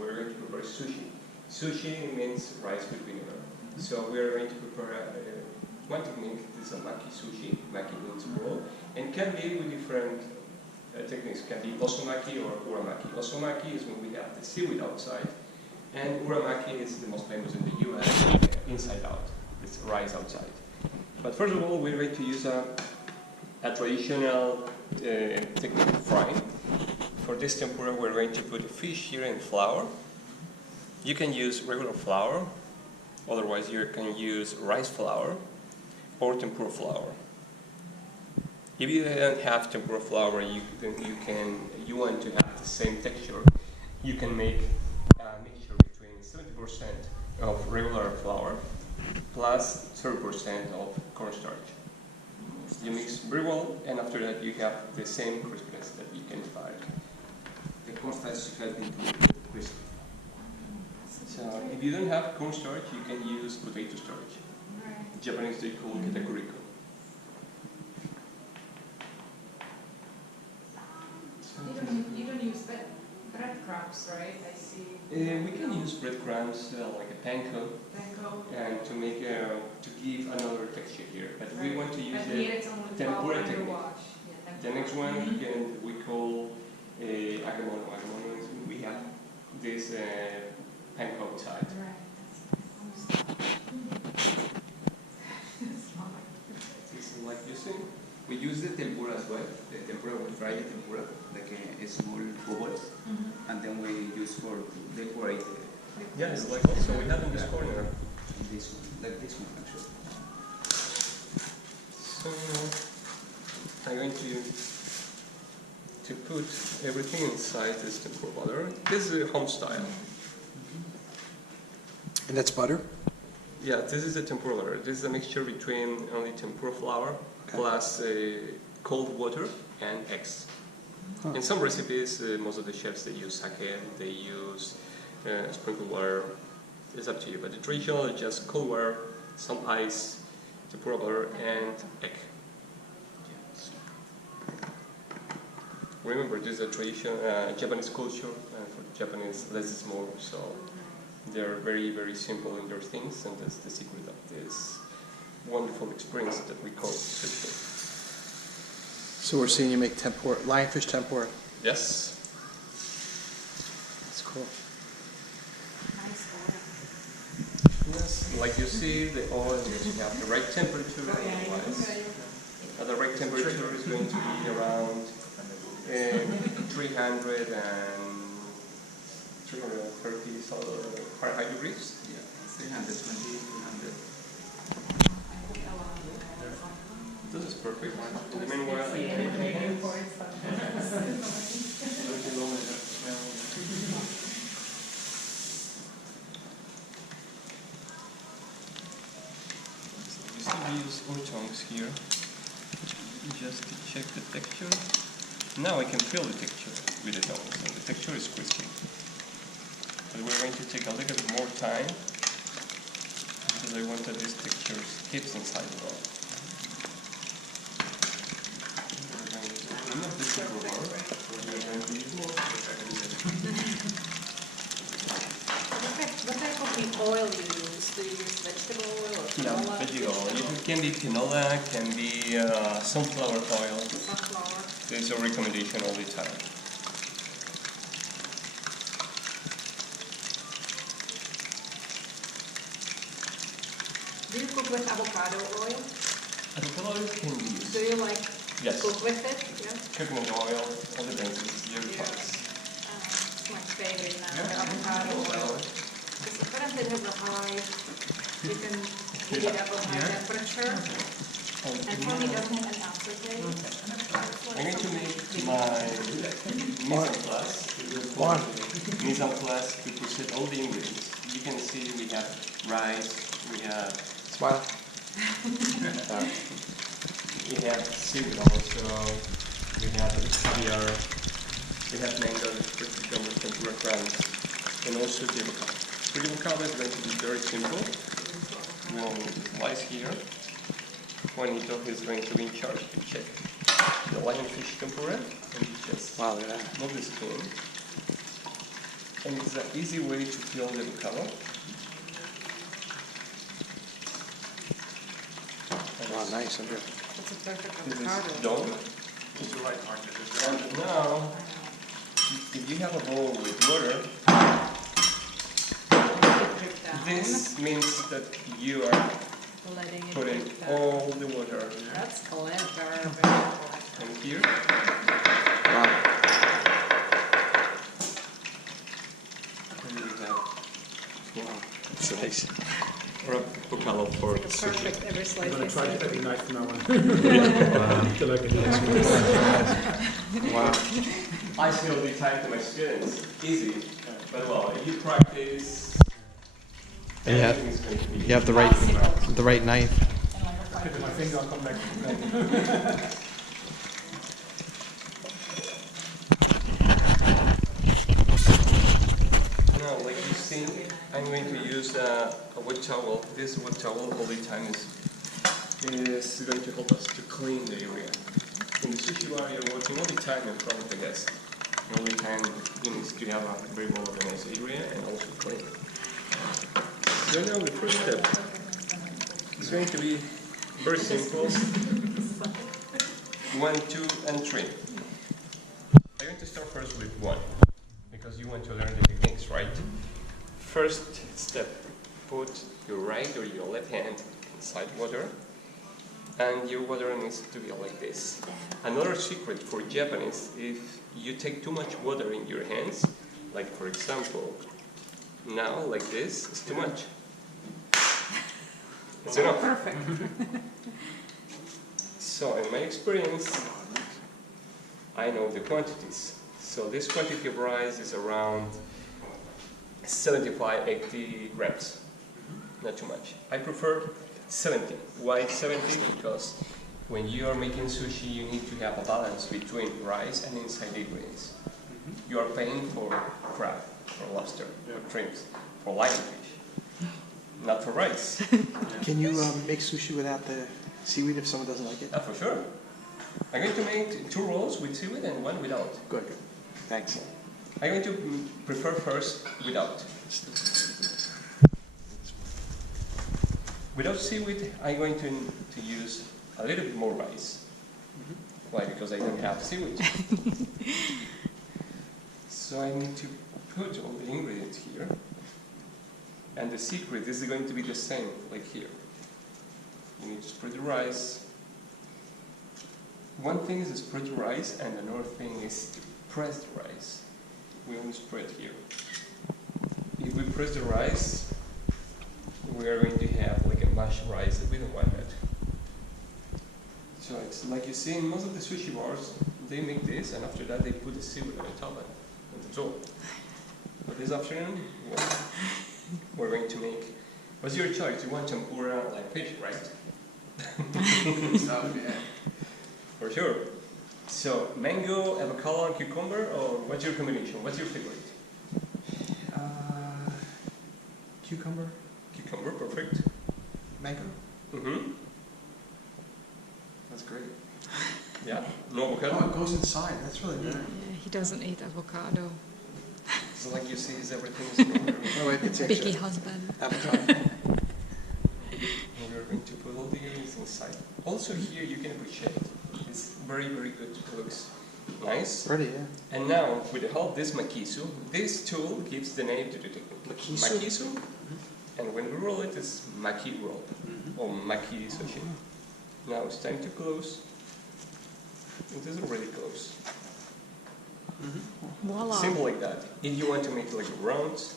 We're going to prepare sushi. Sushi means rice with vinegar. So we're going to prepare one technique. This is a maki sushi. Maki means roll, and can be with different techniques. Can be osomaki or uramaki. Osomaki is when we have the seaweed outside, and uramaki is the most famous in the U.S. Inside out. It's rice outside. But first of all, we're going to use a traditional technique of frying. For this tempura, we're going to put fish here in flour. You can use regular flour, otherwise you can use rice flour or tempura flour. If you don't have tempura flour, you want to have the same texture, you can make a mixture between 70% of regular flour plus 30% of cornstarch. You mix very well, and after that you have the same crispiness that you can find. The cornstarch helping to make it crispy. So if you don't have cornstarch, you can use potato starch. Right. Japanese they call ketakuriko. You don't use breadcrumbs, right? I see. We can use breadcrumbs like a panko, and to make to give another texture here. But right. We want to use the tempura technique. Yeah, the next one we call agemono. Agemono is we have this panko outside. Right. This is like using. We use the tempura as well. The tempura, we fry the tempura like a small bubbles, and then we use for decorate. Yes, like also we have in this corner. This one, like this one actually. So I'm going to put everything inside this tempura butter. This is home style. And that's butter? Yeah, this is the tempura butter. This is a mixture between only tempura flour plus cold water and eggs. Huh. In some recipes, most of the chefs, they use sake, they use sprinkled water. It's up to you, but the traditional is just cold water, some ice, tempura butter, and egg. Remember, this is a tradition, Japanese culture, and for Japanese, less is more, so they're very, very simple in their things, and that's the secret of this wonderful experience that we call sushi. So we're seeing you make tempura, lionfish tempura. Yes. That's cool. Nice oil. Yes, like you see, the oil you have the right temperature. Otherwise, at the right temperature is going to be around 330 Fahrenheit degrees. Yeah, 320, 300. This is perfect. Meanwhile, we use our tongs here just to check the texture. Now I can feel the texture with the tongs, and the texture is crispy. But we're going to take a little bit more time because I want that this texture keeps inside the roll. What type of oil do you use? Do you use vegetable oil or canola? Yeah, vegetable oil. It can be canola, can be sunflower oil. Sunflower. There's a recommendation all the time. Do you cook with avocado oil? Avocado oil can be used. Do you like Yes. cook with it? Yeah. Coconut oil, all depends. It's your choice. It's my favorite now, the avocado oil. Because apparently it has a high, you can heat it up at high temperature. And probably doesn't have an aftertaste. I'm going to make my mise en place. Mise en place to present all the ingredients. You can see we have rice, we have Smile. we have seaweed also, we have caviar, we have mango, tempura crabs, and also the avocado. So the avocado is going to be very simple. We'll slice here. Juanito is going to be in charge to check the lionfish tempura, and just Wow, look at that. move the spoon. And it's an easy way to fill the avocado. Wow, nice, Andrea. That's a perfect This avocado. is done. It's the right part. And now, if you have a bowl with water, Drip down. this means that you are Letting it putting drip down. all the water That's clever, very clever. in here. Wow. And we have Wow. That's nice. our avocado for It's like a perfect every I'm slice. gonna I try see. to every night from now on. Till I can do this. Wow. I say all the time to my students, easy, but well, if you practice, And everything's going to be You have the right knife. And like a five Hit my pieces. finger, I'll come back. Now, like you see, I'm going to use a wet towel. This wet towel all the time is going to help us to clean the area. In the sushi bar, you're working all the time in front of the guest. And all the time you need to have a very well organized area and also clean. So now the first step is going to be very simple. 1, 2, and 3. I'm going to start first with 1. Because you want to learn the techniques, right? First step, put your right or your left hand inside water, and your water needs to be like this. Another secret for Japanese, if you take too much water in your hands, like for example, now like this, it's too much. It's enough. Perfect. So in my experience, I know the quantities. So this quantity of rice is around 75, 80 grams. Not too much. I prefer 70. Why 70? Because when you are making sushi, you need to have a balance between rice and inside ingredients. You are paying for crab, for lobster, for shrimps, for lionfish, not for rice. Can you make sushi without the seaweed if someone doesn't like it? For sure. I'm going to make 2 rolls with seaweed and 1 without. Good. Thanks. I'm going to prefer first without. Without seaweed, I'm going to use a little bit more rice. Why? Because I don't have seaweed. So I need to put all the ingredients here. And the secret is going to be the same, like here. You need to spread the rice. One thing is to spread the rice, and another thing is to press the rice. We only spread here. If we press the rice, we are going to have like a mashed rice, and we don't want that. So it's like you see in most of the sushi bars, they make this, and after that they put the seaweed on top, and that's all. But this afternoon, well, we're going to make. What's your choice? You want tempura like fish, right? Oh, yeah. For sure. So, mango, avocado, and cucumber, or what's your combination? What's your favorite? Cucumber, Cucumber, perfect. mango. Mm-hmm. That's great. Yeah. No Oh, avocado. it goes inside. That's really good. Yeah, he doesn't eat avocado. So, like you see, is everything is in order. Oh, wait, it's Picky extra. husband. Avocado. And we're going to put all the ingredients inside. Also, here you can appreciate it's very, very good. It looks nice. Pretty, yeah. And now, with the help of this makisu, this tool gives the name to the technique. Makisu? Makisu. And when we roll it, it's maki roll, or maki sushi. Now it's time to close. It is already closed. Voila. Simple like that. If you want to make like rounds,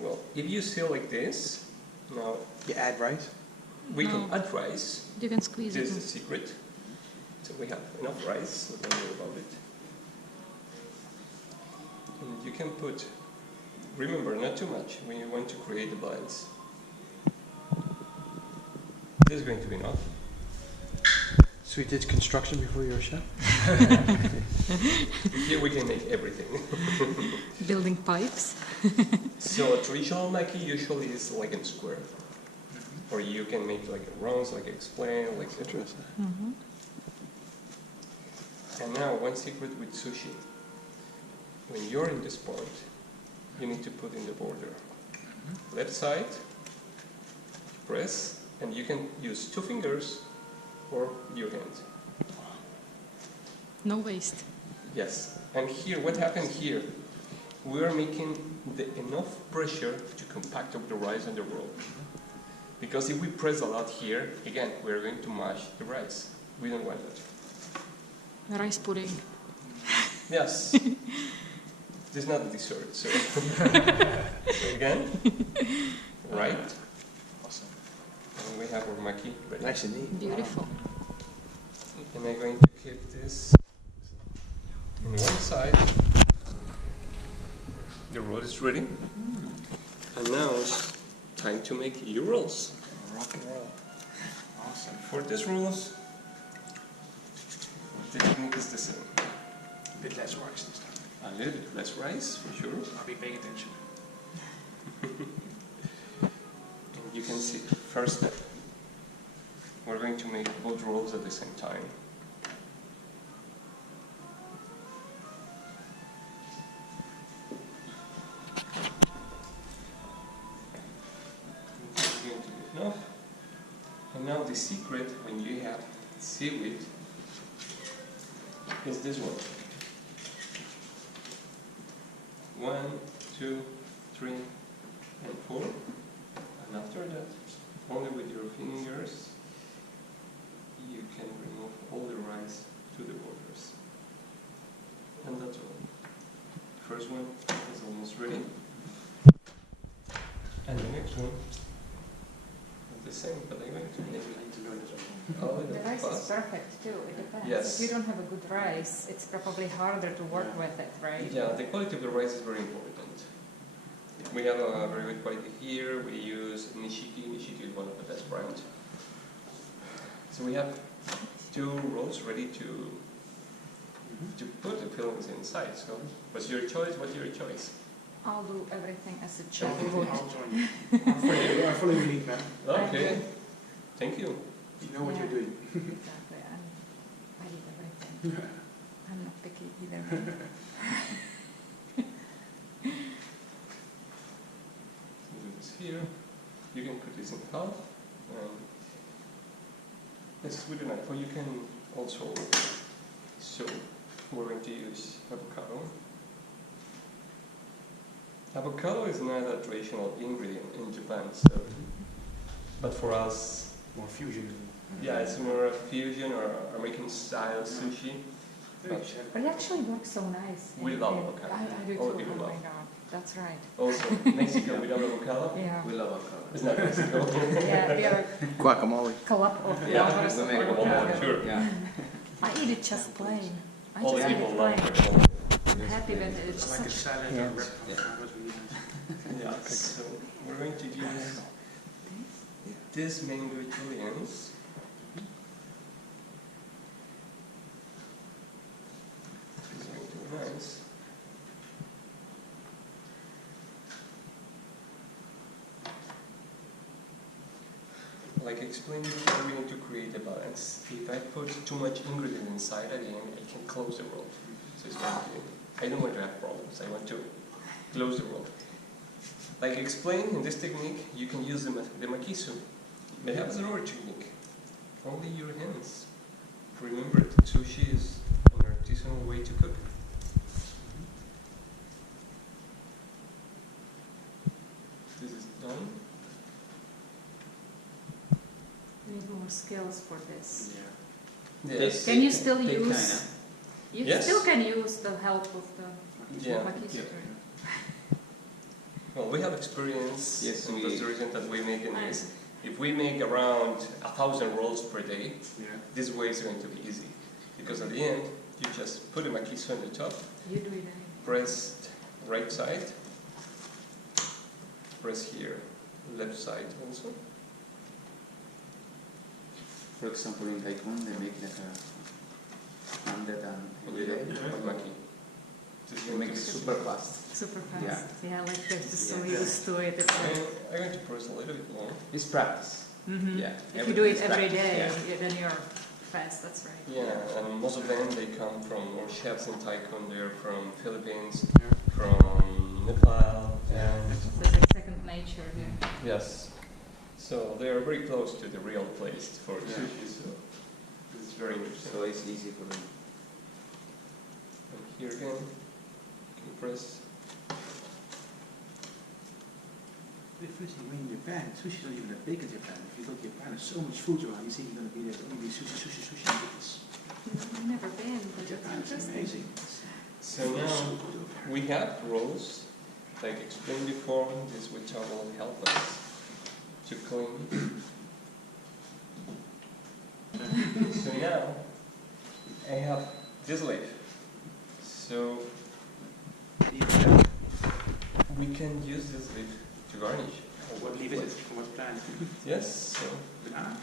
well, if you seal like this, now You add rice? we can No. add rice. You can squeeze This is it. the secret. So we have enough rice, so don't worry about it. And you can put, remember, not too much when you want to create the balance. This is going to be enough. So you did construction before you were a chef? Here we can make everything. Building pipes. So a traditional maki usually is like in square. Or you can make like rounds, like I explained, like Interesting. Mm-hmm. And now one secret with sushi. When you're in this point, you need to put in the border. Left side, press, and you can use 2 fingers or your hand. No waste. Yes, and here, what happened here? We are making enough pressure to compact up the rice and the roll. Because if we press a lot here, again, we're going to mash the rice. We don't want that. Rice pudding. Yes. This is not a dessert, so. So again, right. Awesome. And we have our maki ready. Nice and neat. Beautiful. And I'm going to keep this on one side. The roll is ready. And now it's time to make your rolls. Rock and roll. Awesome. For these rolls, the technique is the same. A bit less rice this time. A little bit less rice, for sure. I'll be paying attention. And you can see, first step, we're going to make both rolls at the same time. This is going to be enough. And now the secret when you have seaweed is this one. 1, 2, 3, and 4. And after that, only with your fingers, you can remove all the rice to the borders. And that's all. First one is almost ready. And the next one is the same, but I'm going to make it a little The rice is fast. perfect too, it depends. Yes. If you don't have a good rice, it's probably harder to work with it, right? Yeah, the quality of the rice is very important. We have a very good quality here. We use Nishiki. Nishiki is one of the best brands. So we have 2 rolls ready to put the fillings inside. So what's your choice? What's your choice? I'll do everything as a chef would. I'll join you. I follow your lead, man. Okay. Thank you. You know what you're doing. Exactly, I eat everything. I'm not picky either. Do this here. You can cut this in half. This is with a knife, or you can also. So we're going to use avocado. Avocado is not a traditional ingredient in Japan, so. But for us, More fusion. yeah, it's more a fusion or American style sushi. Very But it actually works so nice. We love avocado. I do All too, people oh my love. god, that's right. Also, Mexico without avocado. Yeah. We love avocado. It's not Mexico. Yeah, we are Guacamole. a collab of Yeah, lovers we of make avocado. Sure. Yeah. I eat it just plain. I All just eat people it love plain. guacamole. I'm happy with it. It's It's like a such salad Yeah. or wrap avocados really nice. Yeah, so we're going to use this mango julienne. This is going to be nice. Like I explained before, we need to create a balance. If I put too much ingredient inside at the end, I can close the roll. So it's going to be, I don't want to have problems. I want to close the roll. Like I explained, in this technique, you can use the makisu. But have another technique. Only your hands. Remember, sushi is an artisanal way to cook. This is done. You need more skills for this. Yes. Can you still They use? You Yes. still can use the help of the Yeah. makisu. Well, we have experience Yes, in we- the reason that we make in Nice. this. If we make around 1,000 rolls per day, Yeah. this way is going to be easy. Because at the end, you just put the makisu on the top, You do it. press right side, press here, left side also. For example, in Daikon, they make like a 100 and every day. With maki. This is They going make to it be super fast. Super fast. Yeah. Yeah, like they're just so Yeah. used to it. It's like, I'm going to press a little bit more. It's practice. Yeah. if you do it everything is every practice. day, Yeah. then you're fast. That's right. Yeah, and most of them, they come from, or chefs in Taekwondo, they're from Philippines, Yeah. from Nepal, and So it's like second nature here. yes. So they are very close to the real place for Yeah. sushi, so it's very interesting. So it's easy for them. And here again, you can press. The first thing when in Japan, sushi is not even that big in Japan. If you go to Japan, there's so much food around. You think you're going to be there, but only sushi. I've never been, but Japan it's is interesting. amazing. So now we have rolls, like explained before, this which will help us to clean. So now I have this leaf. So we can use this leaf to garnish. What leaf is it? From what plant? Yes, so Banana?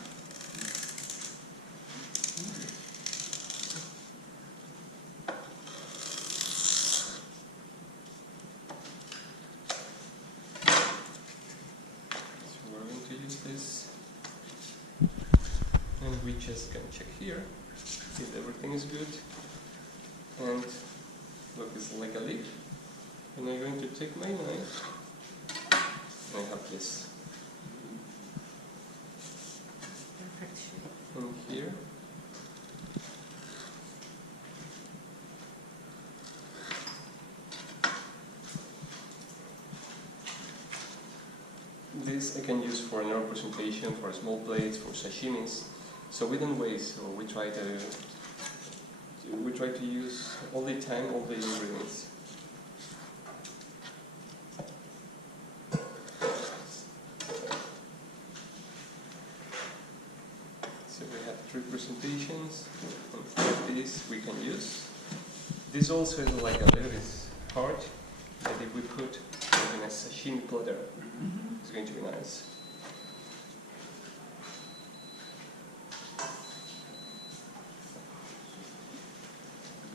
So we're going to use this, and we just can check here if everything is good. And look, it's like a leaf. And I'm going to take my knife, and I have this. Perfect shape. And here, this I can use for another presentation, for small plates, for sashimis. So we don't waste, so we try to use all the time all the ingredients. So we have 3 presentations, and this we can use. This also is like a little bit hard, but if we put in a sashimi platter, it's going to be nice.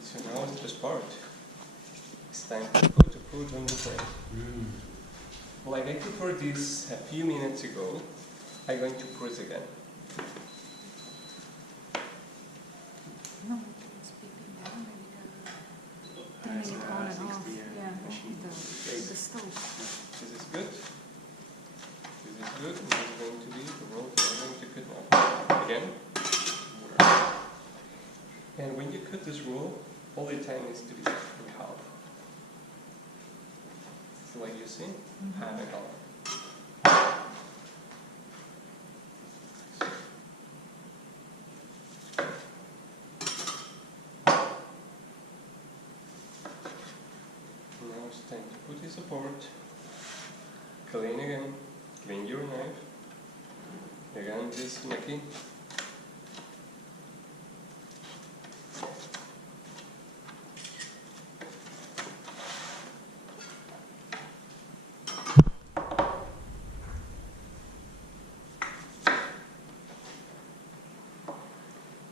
So now it's this part. It's time to put the food on the plate. Like I prepared this a few minutes ago, I'm going to press again. No, it's peeping down, maybe turning it on and off. Yeah, the stove. This is good. This is good. And this is going to be the roll that I'm going to cut now. Again. And when you cut this roll, all the time needs to be in half. So like you see, half and half. Now it's time to put this apart. Clean again. Clean your knife. Again, this maki.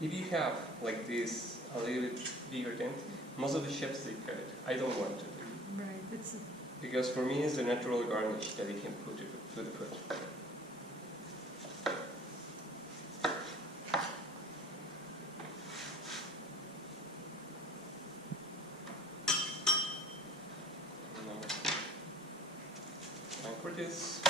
If you have like this a little bit bigger dent, most of the chefs they cut it. I don't want to. Right, it's Because for me it's the natural garnish that you can put to the food. Now, time for this.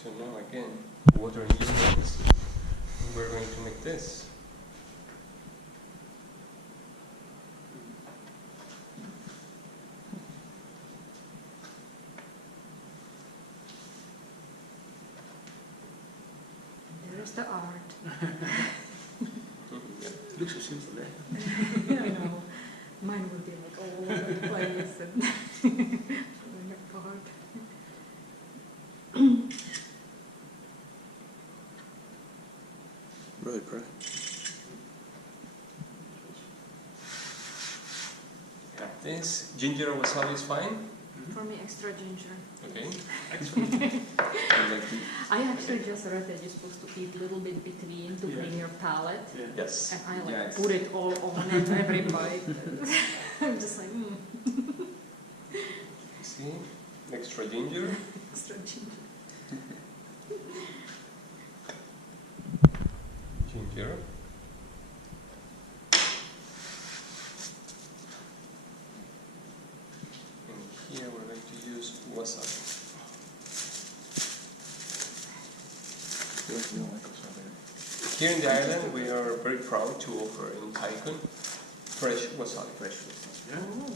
So now again, water in your hands. We're going to make this. there's the art. It looks so simple, eh? I know. Mine would be like all over the place and falling apart. Really pretty. Got this. Ginger wasabi is fine. For me, extra ginger. Okay, excellent. I actually just read that you're supposed to eat a little bit between to Yeah. clean your palate. Yeah. Yes. And I like Yes. put it all on it, every bite. I'm just like, See, extra ginger. extra ginger. Ginger. And here we're going to use wasabi. You don't like wasabi. Here in the island, we are very proud to offer in Taikon fresh wasabi. Yeah.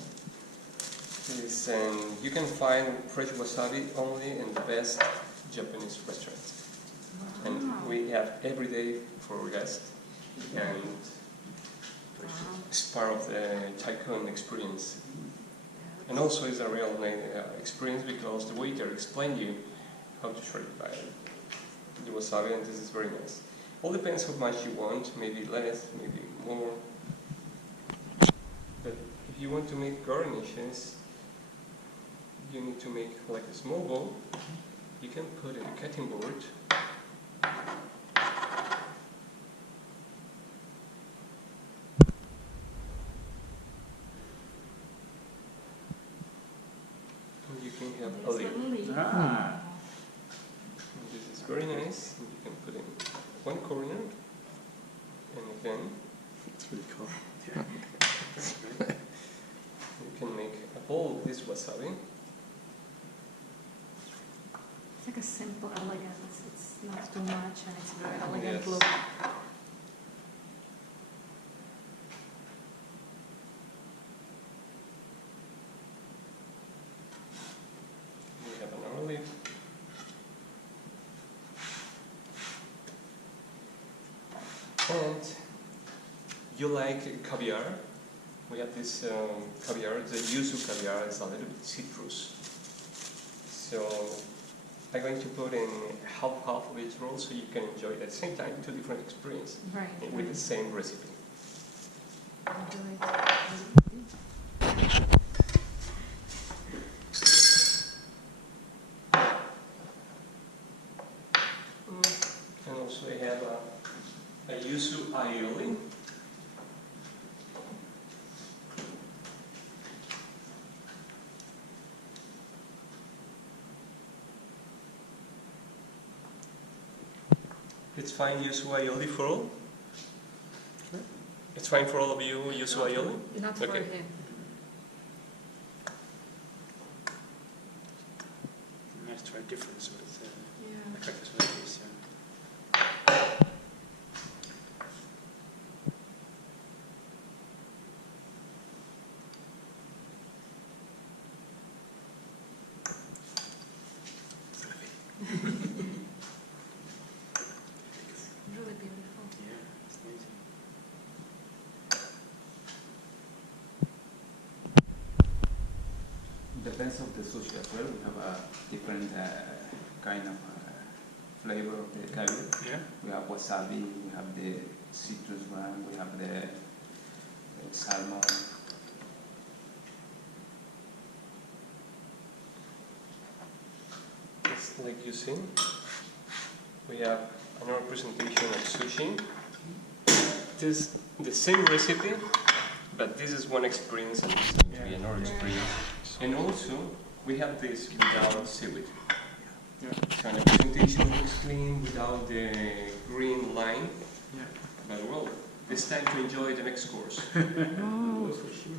Yes, and you can find fresh wasabi only in the best Japanese restaurants. And we have every day for guests, and Wow. it's part of the Taikon experience. And also it's a real experience because the waiter explained you how to try the wasabi, and this is very nice. All depends how much you want, maybe less, maybe more. But if you want to make garnishes, you need to make like a small bowl. You can put in a cutting board. And you can have a There's lid. a lid. Ah. And this is very nice. And you can put in one corner, and again It's pretty cool. Yeah. you can make a bowl of this wasabi. It's like a simple elegance. It's not too much, and it's a very elegant Yes. look. We have another lid. And you like caviar? We have this caviar, the yuzu caviar is a little bit citrus. So I'm going to put in half of each roll so you can enjoy at the same time two different experiences Right. with the same recipe. I'll do it. And also I have a yuzu aioli. It's fine yuzu aioli for all? It's fine for all of you yuzu aioli? Not for Okay. him. Let's try difference with Yeah. crackers like this. Really beautiful. Yeah, it's amazing. Depends of the sushi as well. We have a different kind of flavor of the caviar. Yeah. We have wasabi, we have the citrus one, we have the salmon. It's like you see, we have another presentation of sushi. This is the same recipe, but this is one experience and this is going to be another experience. And also, we have this without seaweed. Yeah. Kind of presentation looks clean without the green line, Yeah. but well, it's time to enjoy the next course. Oh. Those for sure.